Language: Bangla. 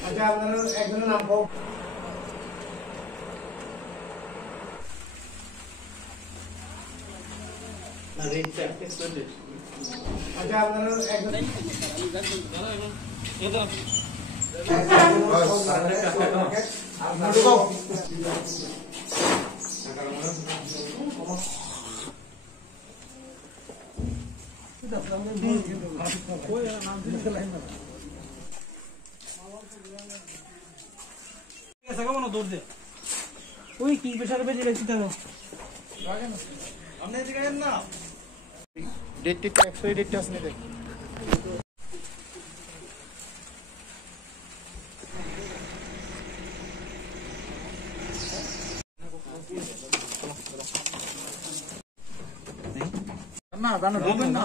আচ্ছা আপনার একজনের নাম কও আচ্ছা আপনার একজন ওই কি পেশার বেজে রেখে থাকো আপনি দিকেন না ডেটটি এক্সপায়ারি ডেটটা আসলে দেখ না জানো ঢুকবেন না